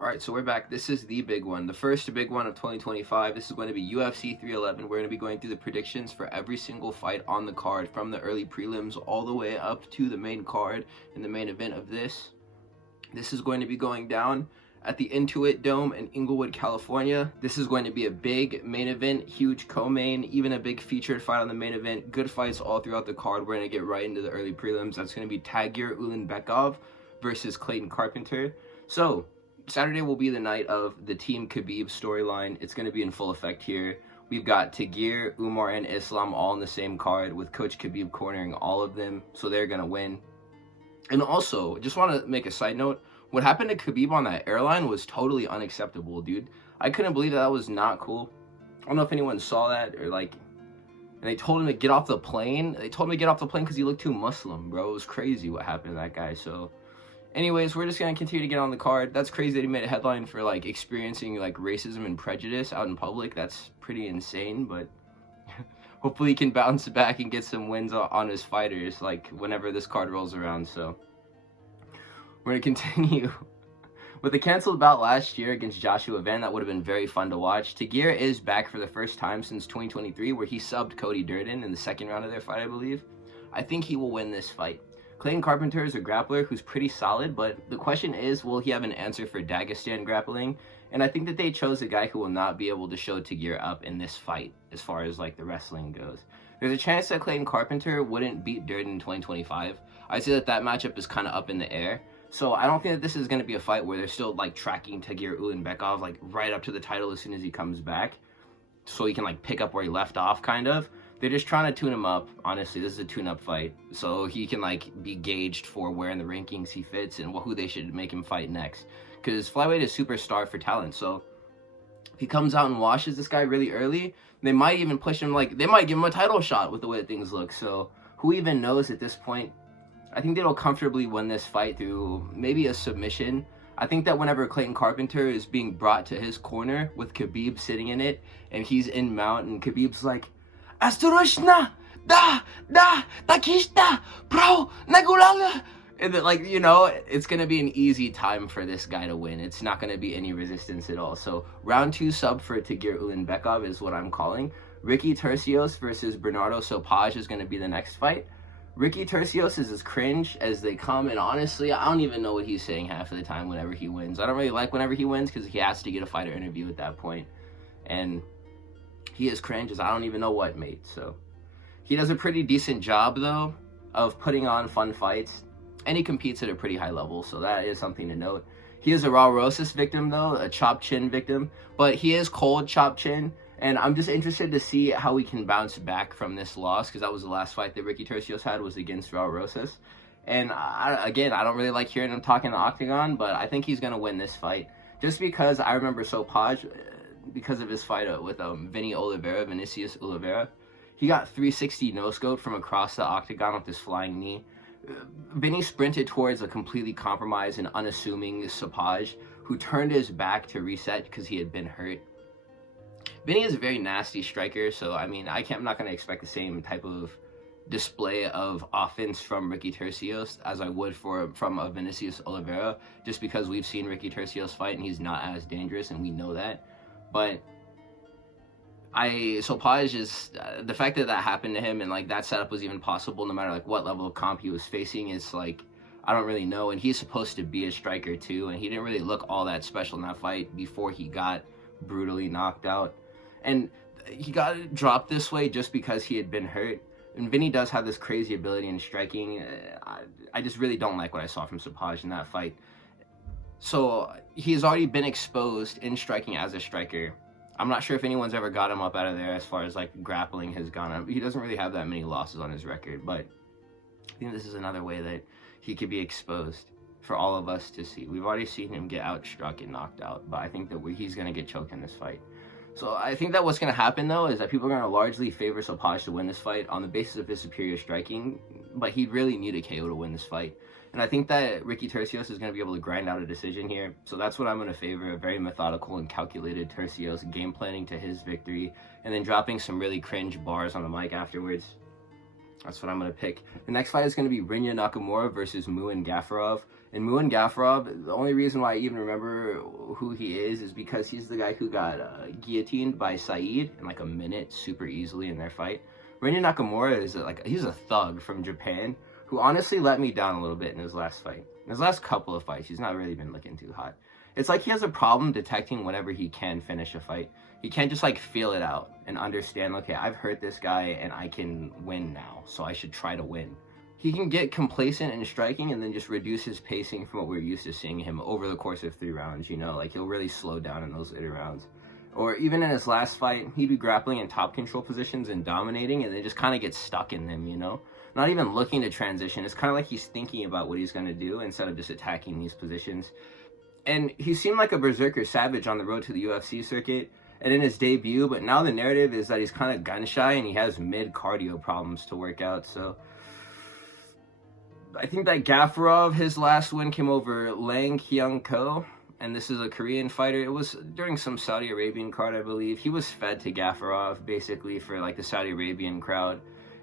Alright, so we're back. This is the big one. The first big one of 2025. This is going to be UFC 311. We're going to be going through the predictions for every single fight on the card, from the early prelims all the way up to the main card and the main event of this. This is going to be going down at the Intuit Dome in Inglewood, California. This is going to be a big main event, huge co-main, even a big featured fight on the main event. Good fights all throughout the card. We're going to get right into the early prelims. That's going to be Tagir Ulenbekov versus Clayton Carpenter. So Saturday will be the night of the Team Khabib storyline. It's going to be in full effect here. We've got Tagir, Umar, and Islam all in the same card, with Coach Khabib cornering all of them, so they're going to win. And also, just want to make a side note, what happened to Khabib on that airline was totally unacceptable, dude. I couldn't believe that was not cool. I don't know if anyone saw that, or like, and they told him to get off the plane. They told him to get off the plane because he looked too Muslim, bro. It was crazy what happened to that guy, so anyways, we're just going to continue to get on the card. That's crazy that he made a headline for, like, experiencing, like, racism and prejudice out in public. That's pretty insane, but hopefully he can bounce back and get some wins on his fighters, like, whenever this card rolls around. So we're going to continue with the canceled bout last year against Joshua Van. That would have been very fun to watch. Tagir is back for the first time since 2023, where he subbed Cody Durden in the second round of their fight, I believe. I think he will win this fight. Clayton Carpenter is a grappler who's pretty solid, but the question is, will he have an answer for Dagestan grappling? And I think that they chose a guy who will not be able to show Tagir up in this fight, as far as, like, the wrestling goes. There's a chance that Clayton Carpenter wouldn't beat Durden in 2025. I'd say that that matchup is kind of up in the air. So I don't think that this is going to be a fight where they're still, like, tracking Tagir Ulenbekov, like, right up to the title as soon as he comes back, so he can, like, pick up where he left off, kind of. They're just trying to tune him up. Honestly, this is a tune-up fight, so he can, like, be gauged for where in the rankings he fits and who they should make him fight next. Because flyweight is superstar for talent, so if he comes out and washes this guy really early, they might even push him, like, they might give him a title shot with the way that things look. So who even knows at this point? I think they'll comfortably win this fight through maybe a submission. I think that whenever Clayton Carpenter is being brought to his corner with Khabib sitting in it, and he's in mount, and Khabib's like, Astroshna, takista, pro, nagulala. And then, like, you know, it's going to be an easy time for this guy to win. It's not going to be any resistance at all. So round 2 sub for Tagir Ulenbekov is what I'm calling. Ricky Turcios versus Bernardo Sopaj is going to be the next fight. Ricky Turcios is as cringe as they come, and honestly, I don't even know what he's saying half of the time whenever he wins. I don't really like whenever he wins because he has to get a fighter interview at that point. And he is cringe as I don't even know what, mate. So he does a pretty decent job, though, of putting on fun fights, and he competes at a pretty high level, so that is something to note. He is a Raw Rosas victim, though, a chop chin victim, but he is cold chop chin, and I'm just interested to see how he can bounce back from this loss, because that was the last fight that Ricky Turcios had, was against Raw Rosas. And again, I don't really like hearing him talk in the octagon, but I think he's going to win this fight, just because I remember Sopaj, because of his fight with Vinicius Oliveira. He got 360 no-scoped from across the octagon with his flying knee. Vinny sprinted towards a completely compromised and unassuming Sopaj, who turned his back to reset because he had been hurt. Vinny is a very nasty striker, so I mean, I'm not going to expect the same type of display of offense from Ricky Turcios as I would from a Vinicius Oliveira, just because we've seen Ricky Turcios fight and he's not as dangerous, and we know that. But Sopaj is, the fact that that happened to him and, like, that setup was even possible, no matter, like, what level of comp he was facing, is, like, I don't really know. And he's supposed to be a striker, too, and he didn't really look all that special in that fight before he got brutally knocked out. And he got dropped this way just because he had been hurt. And Vinny does have this crazy ability in striking. I just really don't like what I saw from Sopaj in that fight. So he's already been exposed in striking as a striker. I'm not sure if anyone's ever got him up out of there as far as, like, grappling has gone. He doesn't really have that many losses on his record, but I think this is another way that he could be exposed for all of us to see. We've already seen him get outstruck and knocked out, but I think that he's going to get choked in this fight. So I think that what's going to happen, though, is that people are going to largely favor Sopaj to win this fight on the basis of his superior striking, but he'd really need a KO to win this fight. And I think that Ricky Turcios is going to be able to grind out a decision here. So that's what I'm going to favor, a very methodical and calculated Turcios, game planning to his victory, and then dropping some really cringe bars on the mic afterwards. That's what I'm going to pick. The next fight is going to be Rinya Nakamura versus Muin Gafurov. And Muin Gafurov, the only reason why I even remember who he is because he's the guy who got guillotined by Saeed in like a minute super easily in their fight. Rinya Nakamura is he's a thug from Japan who honestly let me down a little bit in his last fight. In his last couple of fights, he's not really been looking too hot. It's like he has a problem detecting whenever he can finish a fight. He can't just like feel it out and understand, okay, I've hurt this guy and I can win now, so I should try to win. He can get complacent in striking and then just reduce his pacing from what we're used to seeing him over the course of 3 rounds, you know? Like, he'll really slow down in those later rounds. Or even in his last fight, he'd be grappling in top control positions and dominating and then just kind of get stuck in them, you know? Not even looking to transition. It's kind of like he's thinking about what he's going to do instead of just attacking these positions. And he seemed like a berserker savage on the road to the UFC circuit and in his debut, but now the narrative is that he's kind of gun-shy and he has mid-cardio problems to work out, so... I think that Gafurov, his last win came over Lang Hyun-ko, and this is a Korean fighter. It was during some Saudi Arabian card, I believe. He was fed to Gafurov, basically, for like the Saudi Arabian crowd,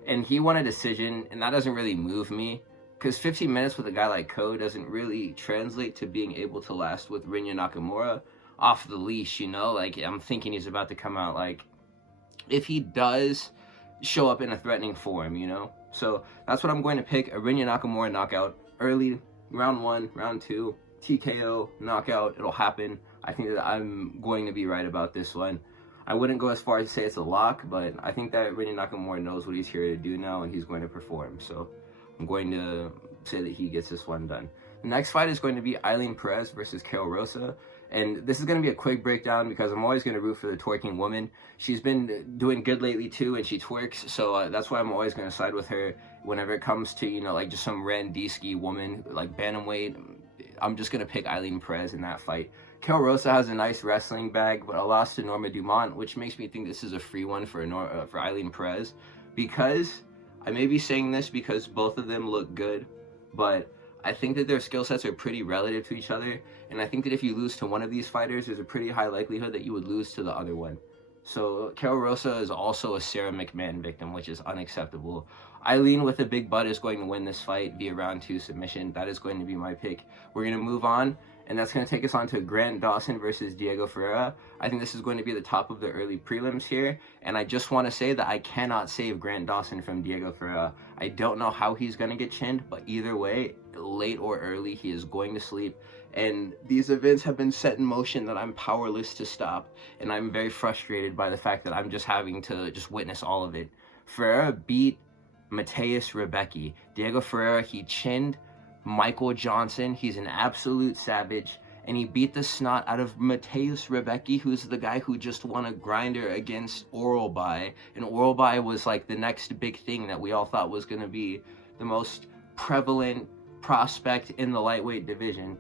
and he won a decision, and that doesn't really move me, because 15 minutes with a guy like Ko doesn't really translate to being able to last with Rinya Nakamura off the leash, you know? Like, I'm thinking he's about to come out, like, if he does show up in a threatening form, you know? So that's what I'm going to pick, a Rinya Nakamura knockout. Early, round 1, round 2, TKO, knockout, it'll happen. I think that I'm going to be right about this one. I wouldn't go as far as to say it's a lock, but I think that Rinya Nakamura knows what he's here to do now, and he's going to perform. So I'm going to say that he gets this one done. The next fight is going to be Ailin Perez versus Carol Rosa. And this is going to be a quick breakdown because I'm always going to root for the twerking woman. She's been doing good lately too, and she twerks, so that's why I'm always going to side with her whenever it comes to, you know, like just some Randiski woman, like bantamweight. I'm just going to pick Ailin Perez in that fight. Carol Rosa has a nice wrestling bag, but a loss to Norma Dumont, which makes me think this is a free one for Ailin Perez, because I may be saying this because both of them look good, but I think that their skill sets are pretty relative to each other, and I think that if you lose to one of these fighters, there's a pretty high likelihood that you would lose to the other one. So Carol Rosa is also a Sarah McMahon victim, which is unacceptable. Ailin with a big butt is going to win this fight via round 2 submission. That is going to be my pick. We're going to move on, and that's going to take us on to Grant Dawson versus Diego Ferreira. I think this is going to be the top of the early prelims here, and I just want to say that I cannot save Grant Dawson from Diego Ferreira. I don't know how he's going to get chinned, but either way, late or early, he is going to sleep, and these events have been set in motion that I'm powerless to stop, and I'm very frustrated by the fact that I'm just having to just witness all of it. Ferreira beat Mateus Rebecki. Diego Ferreira, he chinned Michael Johnson. He's an absolute savage, and he beat the snot out of Mateus Rebecki, who's the guy who just won a grinder against Oralby, and Oralby was like the next big thing that we all thought was going to be the most prevalent prospect in the lightweight division.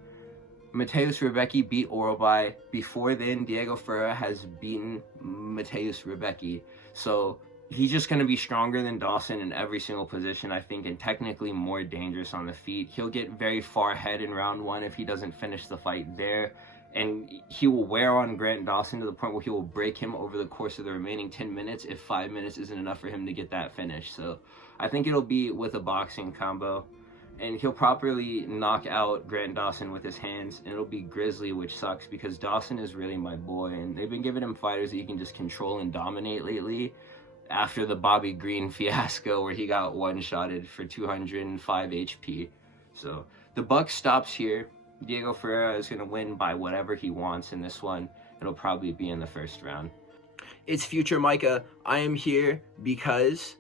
Mateus Rebecki beat Oralby. Before then, Diego Ferreira has beaten Mateus Rebecki, so he's just going to be stronger than Dawson in every single position, I think, and technically more dangerous on the feet. He'll get very far ahead in round 1 if he doesn't finish the fight there, and he will wear on Grant Dawson to the point where he will break him over the course of the remaining 10 minutes if 5 minutes isn't enough for him to get that finish. So I think it'll be with a boxing combo, and he'll properly knock out Grant Dawson with his hands, and it'll be grisly, which sucks because Dawson is really my boy, and they've been giving him fighters that he can just control and dominate lately, after the Bobby Green fiasco where he got one-shotted for 205 HP. So the buck stops here. Diego Ferreira is going to win by whatever he wants in this one. It'll probably be in the first round. It's Future Micah. I am here because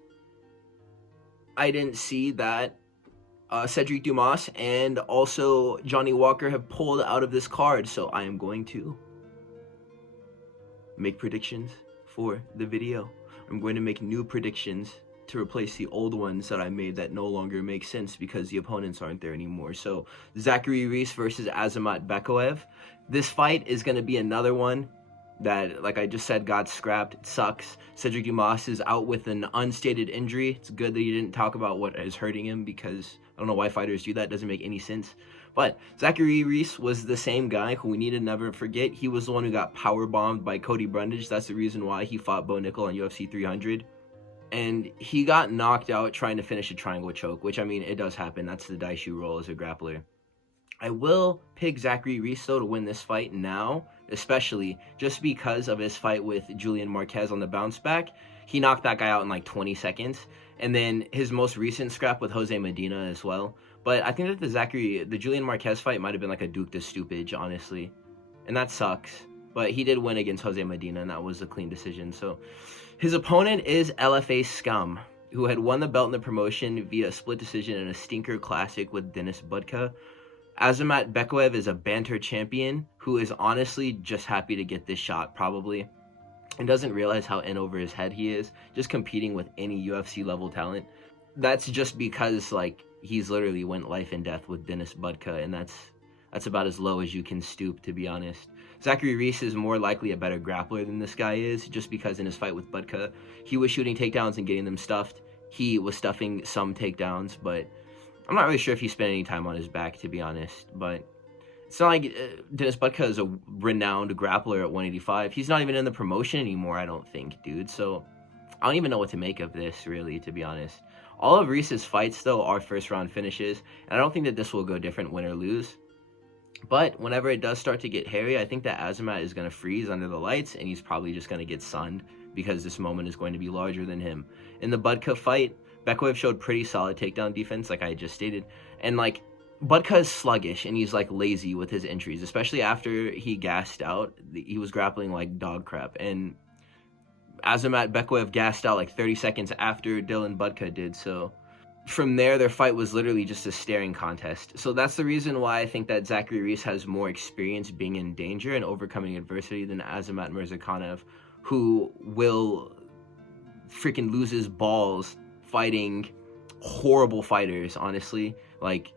I didn't see that Cedric Dumas and also Johnny Walker have pulled out of this card. So I am going to make predictions for the video. I'm going to make new predictions to replace the old ones that I made that no longer make sense because the opponents aren't there anymore. So Zachary Reese versus Azamat Bekoev. This fight is going to be another one that, like I just said, got scrapped. It sucks. Cedric Dumas is out with an unstated injury. It's good that he didn't talk about what is hurting him because I don't know why fighters do that. It doesn't make any sense. But Zachary Reese was the same guy who we need to never forget. He was the one who got powerbombed by Cody Brundage. That's the reason why he fought Bo Nickel on UFC 300. And he got knocked out trying to finish a triangle choke, which, I mean, it does happen. That's the dice you roll as a grappler. I will pick Zachary Reese, though, to win this fight now, especially just because of his fight with Julian Marquez on the bounce back. He knocked that guy out in like 20 seconds. And then his most recent scrap with Jose Medina as well. But I think that the Julian Marquez fight might have been like a Duke de Stupage, honestly. And that sucks. But he did win against Jose Medina, and that was a clean decision. So his opponent is LFA Scum, who had won the belt in the promotion via a split decision in a stinker classic with Denis Budka. Azamat Bekoev is a banter champion who is honestly just happy to get this shot, probably, and doesn't realize how in over his head he is, just competing with any UFC level talent. That's just because, like, he's literally went life and death with Denis Budka, and that's about as low as you can stoop, to be honest. Zachary Reese is more likely a better grappler than this guy is, just because in his fight with Budka, he was shooting takedowns and getting them stuffed. He was stuffing some takedowns, but I'm not really sure if he spent any time on his back, to be honest. But it's not like Denis Budka is a renowned grappler at 185. He's not even in the promotion anymore, I don't think, dude. So I don't even know what to make of this, really, to be honest. All of Reese's fights, though, are first-round finishes, and I don't think that this will go different win or lose. But whenever it does start to get hairy, I think that Azamat is going to freeze under the lights, and he's probably just going to get sunned because this moment is going to be larger than him. In the Budka fight, Bekoev showed pretty solid takedown defense, like I just stated. And, like, Budka is sluggish, and he's, like, lazy with his entries, especially after he gassed out. He was grappling like dog crap. And Azamat Bekoev gassed out, like, 30 seconds after Dylan Budka did, so from there, their fight was literally just a staring contest. So that's the reason why I think that Zachary Reese has more experience being in danger and overcoming adversity than Azamat Mirzakhanov, who will freaking lose his balls fighting horrible fighters, honestly. Like,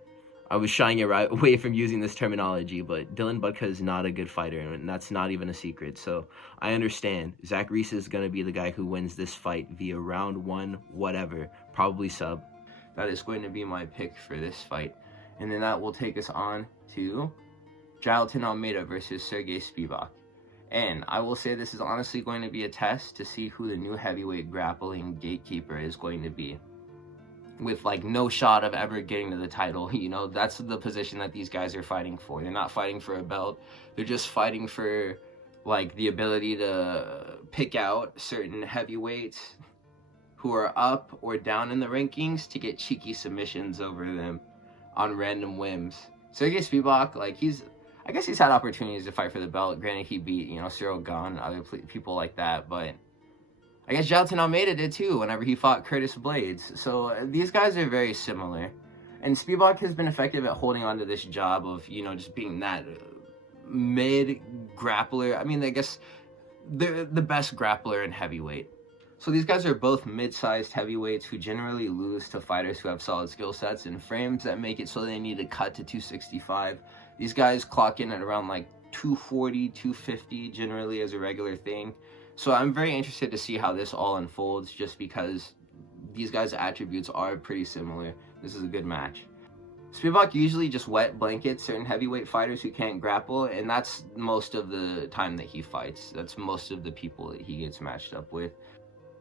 I was shying away from using this terminology, but Dylan Budka is not a good fighter, and that's not even a secret. So I understand. Zach Reese is going to be the guy who wins this fight via round one, whatever, probably sub. That is going to be my pick for this fight. And then that will take us on to Jailton Almeida versus Sergei Spivac. And I will say this is honestly going to be a test to see who the new heavyweight grappling gatekeeper is going to be. With, like, no shot of ever getting to the title, you know, that's the position that these guys are fighting for. They're not fighting for a belt. They're just fighting for, like, the ability to pick out certain heavyweights who are up or down in the rankings to get cheeky submissions over them on random whims. Sergei Spivac, like, I guess he's had opportunities to fight for the belt. Granted, he beat, you know, Cyril Gahn and other people like that, but I guess Jailton Almeida did too whenever he fought Curtis Blades. So these guys are very similar. And Spivac has been effective at holding on to this job of, you know, just being that mid grappler. I mean, I guess they're the best grappler in heavyweight. So these guys are both mid-sized heavyweights who generally lose to fighters who have solid skill sets and frames that make it so they need to cut to 265. These guys clock in at around like 240, 250 generally as a regular thing. So I'm very interested to see how this all unfolds, just because these guys' attributes are pretty similar. This is a good match. Spivac usually just wet blankets certain heavyweight fighters who can't grapple, and that's most of the time that he fights. That's most of the people that he gets matched up with.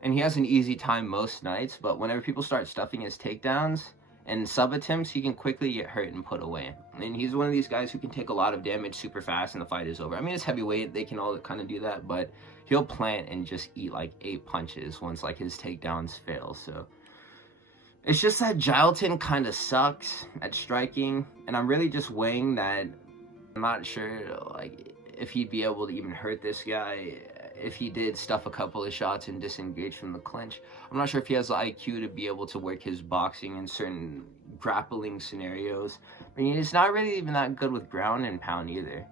And he has an easy time most nights, but whenever people start stuffing his takedowns and sub attempts, he can quickly get hurt and put away. And he's one of these guys who can take a lot of damage super fast and the fight is over. I mean, it's heavyweight, they can all kind of do that, but he'll plant and just eat like 8 punches once like his takedowns fail. So it's just that Jailton kind of sucks at striking, and I'm really just weighing that. I'm not sure like if he'd be able to even hurt this guy if he did stuff a couple of shots and disengage from the clinch. I'm not sure if he has the IQ to be able to work his boxing in certain grappling scenarios. I mean, he's not really even that good with ground and pound either.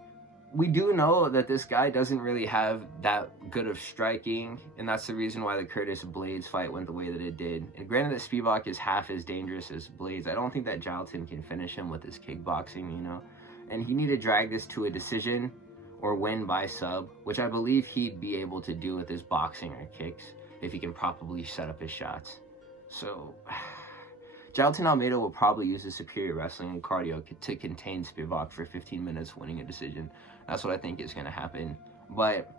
We do know that this guy doesn't really have that good of striking, and that's the reason why the Curtis Blades fight went the way that it did. And granted that Spivac is half as dangerous as Blades, I don't think that Jailton can finish him with his kickboxing, you know? And he need to drag this to a decision or win by sub, which I believe he'd be able to do with his boxing or kicks if he can properly set up his shots. So Jailton Almeida will probably use his superior wrestling and cardio to contain Spivac for 15 minutes, winning a decision. That's what I think is going to happen. But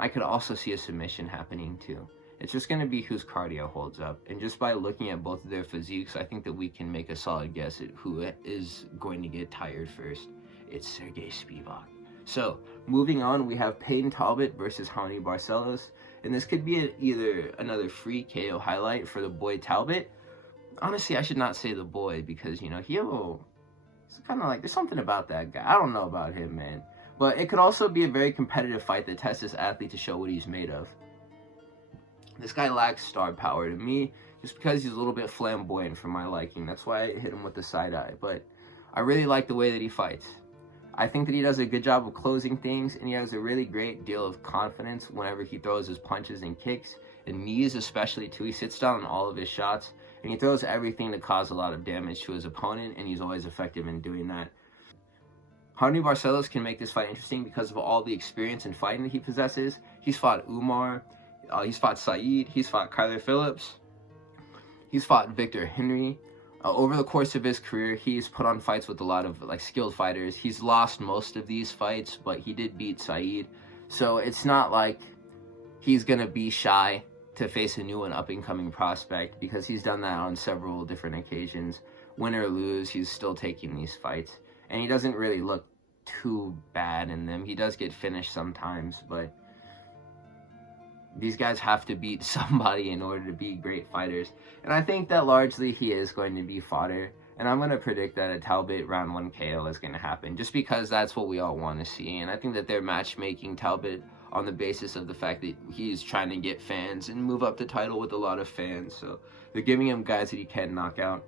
I could also see a submission happening too. It's just going to be whose cardio holds up. And just by looking at both of their physiques, I think that we can make a solid guess at who is going to get tired first. It's Sergei Spivac. So, moving on, we have Payton Talbott versus Raoni Barcelos. And this could be either another free KO highlight for the boy Talbott. Honestly, I should not say the boy because, you know, he's kind of like, there's something about that guy. I don't know about him, man. But it could also be a very competitive fight that tests this athlete to show what he's made of. This guy lacks star power to me just because he's a little bit flamboyant for my liking. That's why I hit him with the side eye. But I really like the way that he fights. I think that he does a good job of closing things, and he has a really great deal of confidence whenever he throws his punches and kicks, and knees especially too. He sits down on all of his shots, and he throws everything to cause a lot of damage to his opponent, and he's always effective in doing that. Raoni Barcelos can make this fight interesting because of all the experience and fighting that he possesses. He's fought Umar, he's fought Saeed, he's fought Kyler Phillips, he's fought Victor Henry. Over the course of his career, he's put on fights with a lot of skilled fighters. He's lost most of these fights, but he did beat Saeed. So it's not like he's going to be shy to face a new and up-and-coming prospect because he's done that on several different occasions. Win or lose, he's still taking these fights. And he doesn't really look too bad in them. He does get finished sometimes, but these guys have to beat somebody in order to be great fighters. And I think that largely he is going to be fodder. And I'm going to predict that a Talbot round 1 KO is going to happen. Just because that's what we all want to see. And I think that they're matchmaking Talbot on the basis of the fact that he's trying to get fans and move up the title with a lot of fans. So they're giving him guys that he can knock out.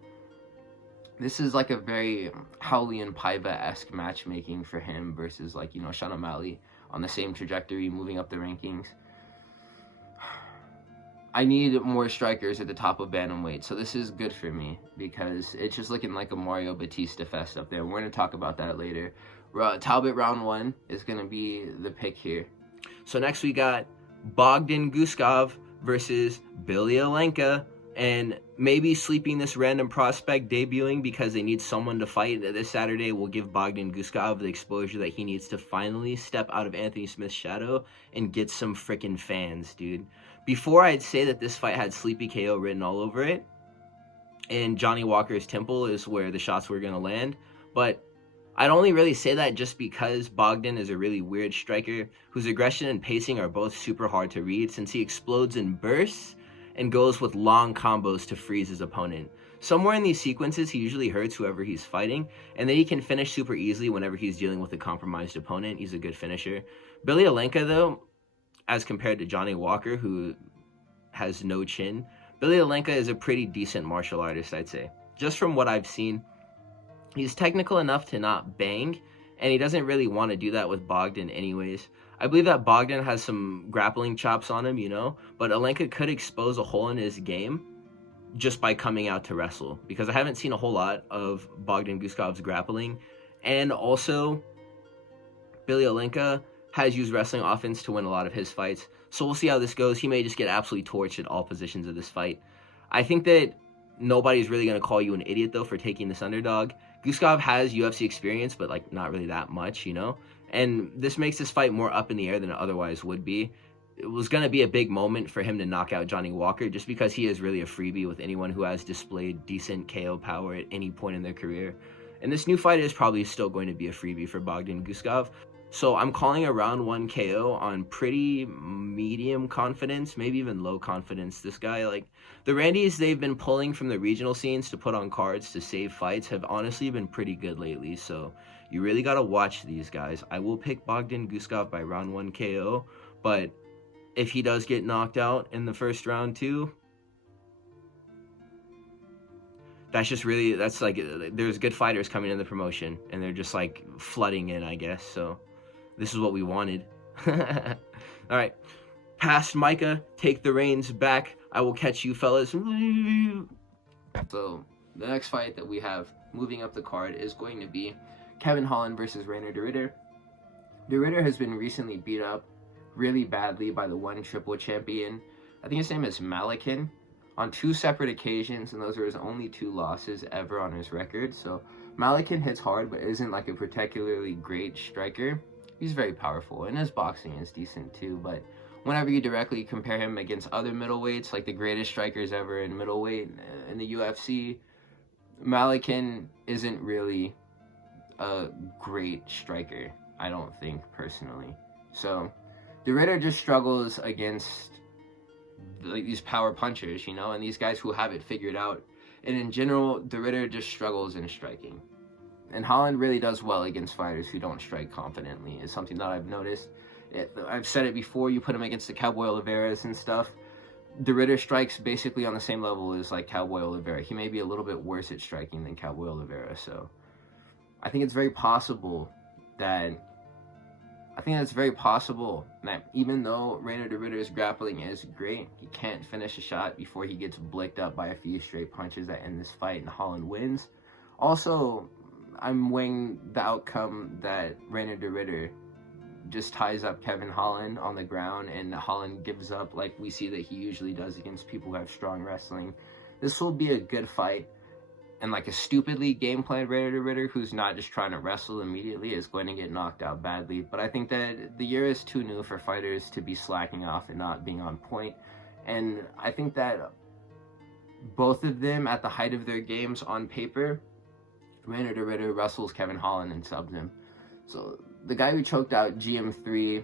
This is like a very Howley and Paiva-esque matchmaking for him versus like, you know, Sean O'Malley on the same trajectory, moving up the rankings. I need more strikers at the top of bantamweight, so this is good for me because it's just looking like a Mario Batista fest up there. We're going to talk about that later. Talbot round 1 is going to be the pick here. So next we got Bogdan Guskov versus Billy Alenka, and maybe sleeping this random prospect debuting because they need someone to fight this Saturday will give Bogdan Guskov the exposure that he needs to finally step out of Anthony Smith's shadow and get some freaking fans, dude. Before, I'd say that this fight had Sleepy KO written all over it, and Johnny Walker's temple is where the shots were going to land, but I'd only really say that just because Bogdan is a really weird striker whose aggression and pacing are both super hard to read since he explodes in bursts and goes with long combos to freeze his opponent. Somewhere in these sequences, he usually hurts whoever he's fighting, and then he can finish super easily whenever he's dealing with a compromised opponent. He's a good finisher. Billy Alenka, though, as compared to Johnny Walker, who has no chin, Billy Alenka is a pretty decent martial artist, I'd say. Just from what I've seen, he's technical enough to not bang, and he doesn't really want to do that with Bogdan anyways. I believe that Bogdan has some grappling chops on him, you know, but Alenka could expose a hole in his game just by coming out to wrestle, because I haven't seen a whole lot of Bogdan Guskov's grappling, and also Billy Alenka has used wrestling offense to win a lot of his fights. So we'll see how this goes. He may just get absolutely torched at all positions of this fight. I think that nobody's really going to call you an idiot, though, for taking this underdog. Guskov has UFC experience, but, like, not really that much, you know? And this makes this fight more up in the air than it otherwise would be. It was going to be a big moment for him to knock out Johnny Walker just because he is really a freebie with anyone who has displayed decent KO power at any point in their career. And this new fight is probably still going to be a freebie for Bogdan Guskov. So I'm calling a round 1 KO on pretty medium confidence, maybe even low confidence. This guy, like, the Randys they've been pulling from the regional scenes to put on cards to save fights have honestly been pretty good lately. So you really got to watch these guys. I will pick Bogdan Guskov by round 1 KO, but if he does get knocked out in the first round too, that's like, there's good fighters coming in the promotion and they're just like flooding in, I guess. So this is what we wanted. All right. Past Micah, take the reins back. I will catch you fellas. So the next fight that we have moving up the card is going to be Kevin Holland versus Reinier de Ridder. De Ridder has been recently beat up really badly by the one triple champion. I think his name is Malikin, on 2 separate occasions, and those are his only 2 losses ever on his record. So Malikin hits hard, but isn't like a particularly great striker. He's very powerful, and his boxing is decent too, but whenever you directly compare him against other middleweights, like the greatest strikers ever in middleweight in the UFC, Malikin isn't really a great striker, I don't think, personally. So the Ritter just struggles against like these power punchers, you know, and these guys who have it figured out. And in general, the Ritter just struggles in striking. And Holland really does well against fighters who don't strike confidently. It's something that I've noticed. I've said it before, you put him against the Cowboy Oliveira's and stuff, the Ritter strikes basically on the same level as like Cowboy Oliveira. He may be a little bit worse at striking than Cowboy Oliveira, so I think it's very possible that even though Reinier de Ritter's grappling is great, he can't finish a shot before he gets blicked up by a few straight punches that end this fight and Holland wins. Also, I'm weighing the outcome that Reinier de Ritter just ties up Kevin Holland on the ground and Holland gives up like we see that he usually does against people who have strong wrestling. This will be a good fight, and like a stupidly game planned Reinier de Ritter who's not just trying to wrestle immediately is going to get knocked out badly. But I think that the year is too new for fighters to be slacking off and not being on point, and I think that both of them at the height of their games on paper, Reinier de Ritter wrestles Kevin Holland and subs him. So the guy who choked out GM3,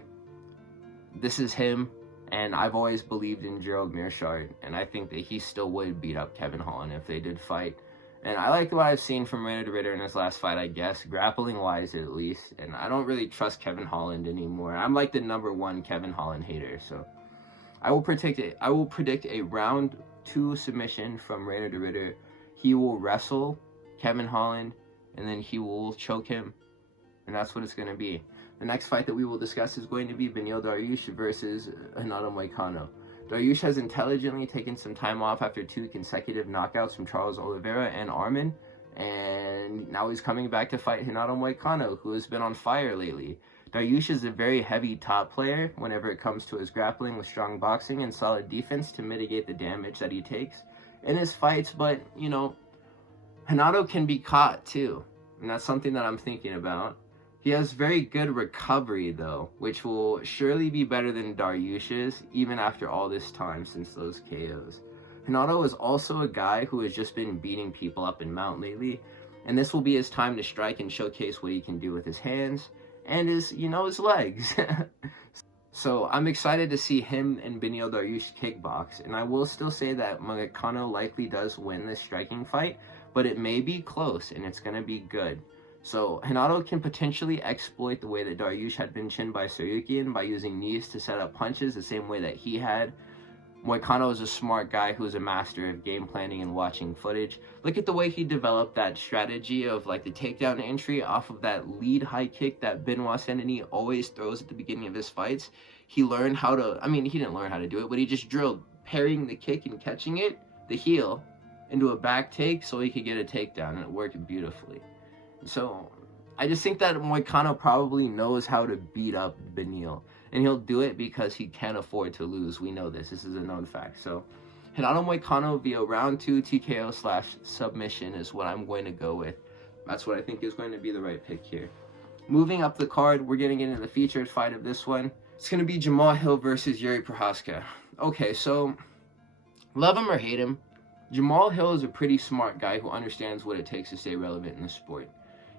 this is him, and I've always believed in Gerald Meerschaert, and I think that he still would beat up Kevin Holland if they did fight. And I like what I've seen from Reinier de Ritter in his last fight, I guess, grappling-wise at least, and I don't really trust Kevin Holland anymore. I'm like the #1 Kevin Holland hater, so I will predict a round 2 submission from Reinier de Ritter. He will wrestle Kevin Holland, and then he will choke him. And that's what it's going to be. The next fight that we will discuss is going to be Beneil Dariush versus Renato Moicano. Dariush has intelligently taken some time off after 2 consecutive knockouts from Charles Oliveira and Arman, and now he's coming back to fight Renato Moicano, who has been on fire lately. Dariush is a very heavy top player whenever it comes to his grappling with strong boxing and solid defense to mitigate the damage that he takes in his fights, but, you know, Renato can be caught too, and that's something that I'm thinking about. He has very good recovery, though, which will surely be better than Dariush's, even after all this time since those KOs. Renato is also a guy who has just been beating people up in mount lately, and this will be his time to strike and showcase what he can do with his hands and his, you know, his legs. So I'm excited to see him and Beneil Dariush kickbox, and I will still say that Moicano likely does win this striking fight, but it may be close, and it's going to be good. So Renato can potentially exploit the way that Dariush had been chinned by Saryukian by using knees to set up punches the same way that he had. Moicano is a smart guy who's a master of game planning and watching footage. Look at the way he developed that strategy of like the takedown entry off of that lead high kick that Benoit Saint-Denis always throws at the beginning of his fights. He learned how to, I mean, he didn't learn how to do it, but he just drilled parrying the kick and catching it, the heel, into a back take so he could get a takedown, and it worked beautifully. So I just think that Moicano probably knows how to beat up Beneil, and he'll do it because he can't afford to lose. We know this. This is a known fact. So Renato Moicano via round 2 TKO/submission is what I'm going to go with. That's what I think is going to be the right pick here. Moving up the card, we're getting into the featured fight of this one. It's going to be Jamal Hill versus Yuri Prochazka. Okay, so love him or hate him, Jamal Hill is a pretty smart guy who understands what it takes to stay relevant in the sport.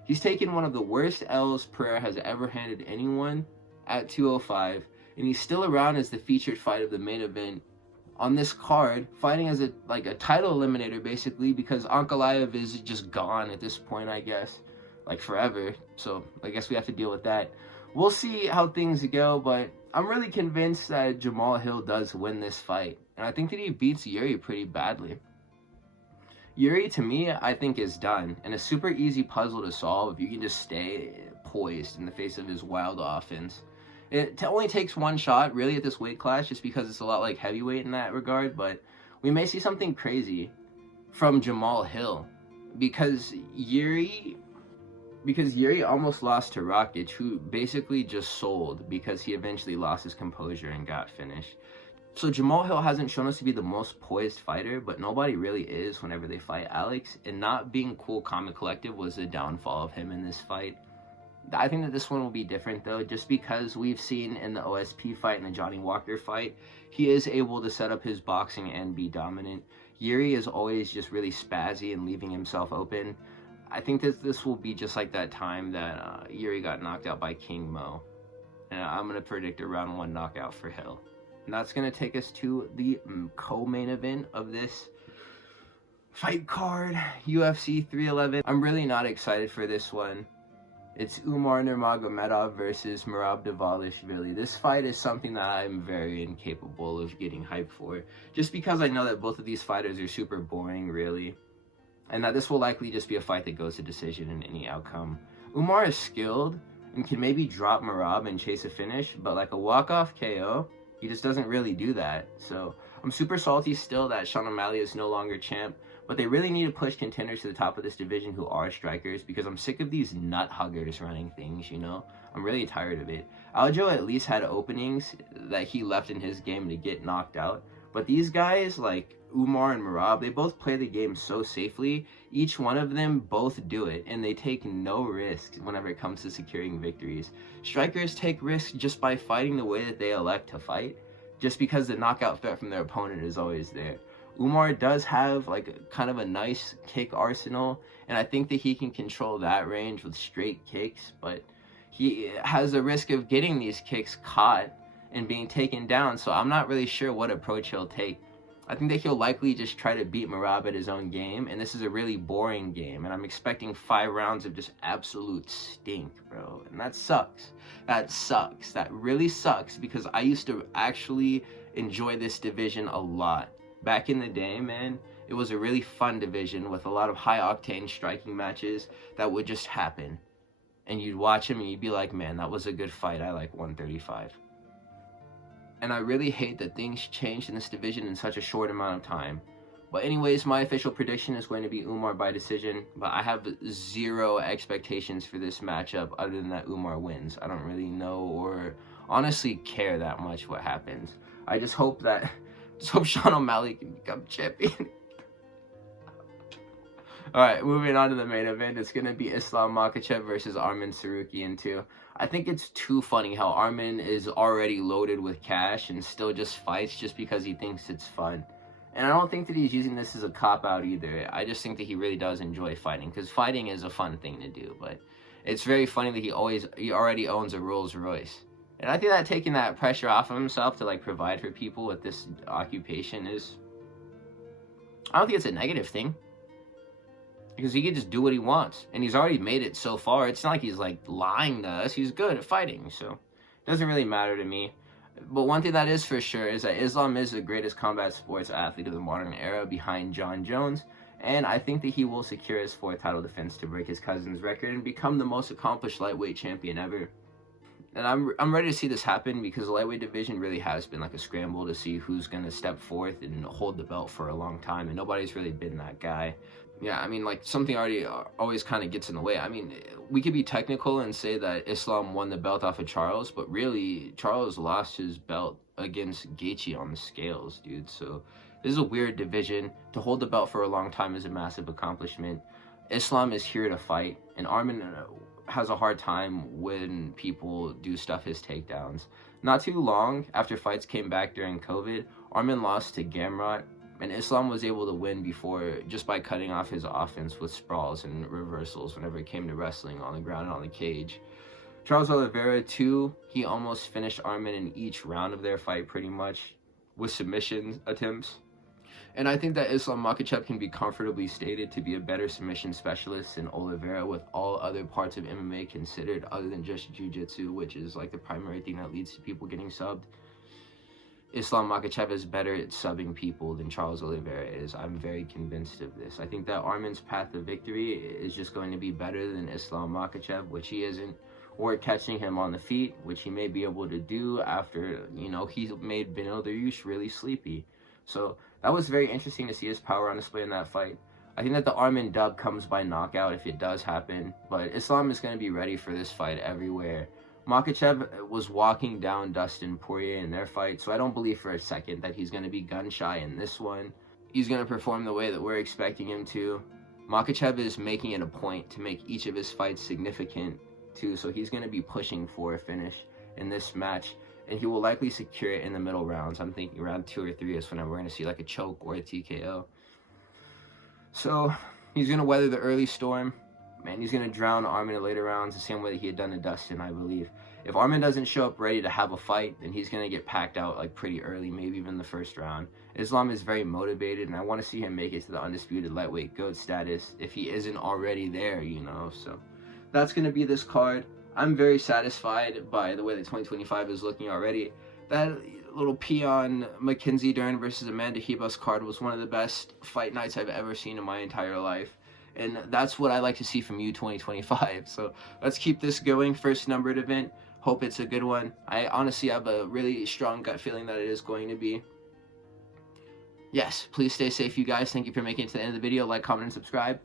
He's taken one of the worst L's Pereira has ever handed anyone at 205, and he's still around as the featured fight of the main event on this card, fighting as a title eliminator basically, because Ankalaev is just gone at this point, I guess, like forever. So I guess we have to deal with that. We'll see how things go, but I'm really convinced that Jamal Hill does win this fight, and I think that he beats Yuri pretty badly. Yuri, to me, I think is done, and a super easy puzzle to solve if you can just stay poised in the face of his wild offense. It only takes one shot, really, at this weight class, just because it's a lot like heavyweight in that regard, but we may see something crazy from Jamal Hill, because Yuri almost lost to Rakic, who basically just sold because he eventually lost his composure and got finished. So Jamal Hill hasn't shown us to be the most poised fighter, but nobody really is whenever they fight Alex, and not being cool, calm, and collective was the downfall of him in this fight. I think that this one will be different, though, just because we've seen in the OSP fight and the Johnny Walker fight, he is able to set up his boxing and be dominant. Yuri is always just really spazzy and leaving himself open. I think that this will be just like that time that Yuri got knocked out by King Mo. And I'm going to predict a round 1 knockout for Hill. And that's going to take us to the co-main event of this fight card, UFC 311. I'm really not excited for this one. It's Umar Nurmagomedov versus Merab Dvalishvili. This fight is something that I'm very incapable of getting hyped for. Just because I know that both of these fighters are super boring, really. And that this will likely just be a fight that goes to decision in any outcome. Umar is skilled and can maybe drop Merab and chase a finish, but like a walk-off KO, he just doesn't really do that. So I'm super salty still that Sean O'Malley is no longer champ, but they really need to push contenders to the top of this division who are strikers, because I'm sick of these nut huggers running things, you know? I'm really tired of it. Aljo at least had openings that he left in his game to get knocked out, but these guys like Umar and Merab, they both play the game so safely. Each one of them both do it, and they take no risks whenever it comes to securing victories. Strikers take risks just by fighting the way that they elect to fight, just because the knockout threat from their opponent is always there. Umar does have like kind of a nice kick arsenal, and I think that he can control that range with straight kicks, but he has a risk of getting these kicks caught and being taken down, so I'm not really sure what approach he'll take. I think that he'll likely just try to beat Merab at his own game, and this is a really boring game, and I'm expecting 5 rounds of just absolute stink, bro, and that sucks. That sucks. That really sucks, because I used to actually enjoy this division a lot. Back in the day, man, it was a really fun division with a lot of high-octane striking matches that would just happen, and you'd watch them and you'd be like, man, that was a good fight. I like 135. And I really hate that things changed in this division in such a short amount of time. But anyways, my official prediction is going to be Umar by decision. But I have 0 expectations for this matchup other than that Umar wins. I don't really know or honestly care that much what happens. I just hope Sean O'Malley can become champion. Alright, moving on to the main event. It's going to be Islam Makhachev versus Arman Tsarukyan 2. I think it's too funny how Arman is already loaded with cash and still just fights just because he thinks it's fun. And I don't think that he's using this as a cop-out either. I just think that he really does enjoy fighting, because fighting is a fun thing to do. But it's very funny that he already owns a Rolls Royce. And I think that taking that pressure off of himself to like provide for people with this occupation is... I don't think it's a negative thing, because he can just do what he wants, and he's already made it so far. It's not like he's like lying to us. He's good at fighting, so it doesn't really matter to me. But one thing that is for sure is that Islam is the greatest combat sports athlete of the modern era behind John Jones, and I think that he will secure his 4th title defense to break his cousin's record and become the most accomplished lightweight champion ever. And I'm ready to see this happen, because the lightweight division really has been like a scramble to see who's going to step forth and hold the belt for a long time, and nobody's really been that guy. Yeah, I mean, like, something always kind of gets in the way. I mean, we could be technical and say that Islam won the belt off of Charles, but really, Charles lost his belt against Gaethje on the scales, dude. So this is a weird division. To hold the belt for a long time is a massive accomplishment. Islam is here to fight, and Arman has a hard time when people do stuff his takedowns. Not too long after fights came back during COVID, Arman lost to Gamrot, and Islam was able to win before just by cutting off his offense with sprawls and reversals whenever it came to wrestling on the ground and on the cage. Charles Oliveira, too, he almost finished Arman in each round of their fight pretty much with submission attempts. And I think that Islam Makhachev can be comfortably stated to be a better submission specialist than Oliveira, with all other parts of MMA considered other than just jiu-jitsu, which is like the primary thing that leads to people getting subbed. Islam Makhachev is better at subbing people than Charles Oliveira is. I'm very convinced of this. I think that Arman's path to victory is just going to be better than Islam Makhachev, which he isn't, or catching him on the feet, which he may be able to do after, you know, he made Beneil Dariush really sleepy. So that was very interesting to see his power on display in that fight. I think that the Arman dub comes by knockout if it does happen, but Islam is going to be ready for this fight everywhere. Makhachev was walking down Dustin Poirier in their fight, so I don't believe for a second that he's going to be gun-shy in this one. He's going to perform the way that we're expecting him to. Makhachev is making it a point to make each of his fights significant, too, so he's going to be pushing for a finish in this match, and he will likely secure it in the middle rounds. I'm thinking round 2 or 3 is when we're going to see like a choke or a TKO. So he's going to weather the early storm, and he's going to drown Armin in the later rounds the same way that he had done to Dustin, I believe. If Armin doesn't show up ready to have a fight, then he's going to get packed out like pretty early, maybe even the first round. Islam is very motivated, and I want to see him make it to the undisputed lightweight GOAT status if he isn't already there, you know. So that's going to be this card. I'm very satisfied by the way that 2025 is looking already. That little peon Mackenzie Dern versus Amanda Ribas card was one of the best fight nights I've ever seen in my entire life. And that's what I like to see from you, 2025. So let's keep this going. First numbered event. Hope it's a good one. I honestly have a really strong gut feeling that it is going to be. Yes, please stay safe, you guys. Thank you for making it to the end of the video. Like, comment, and subscribe.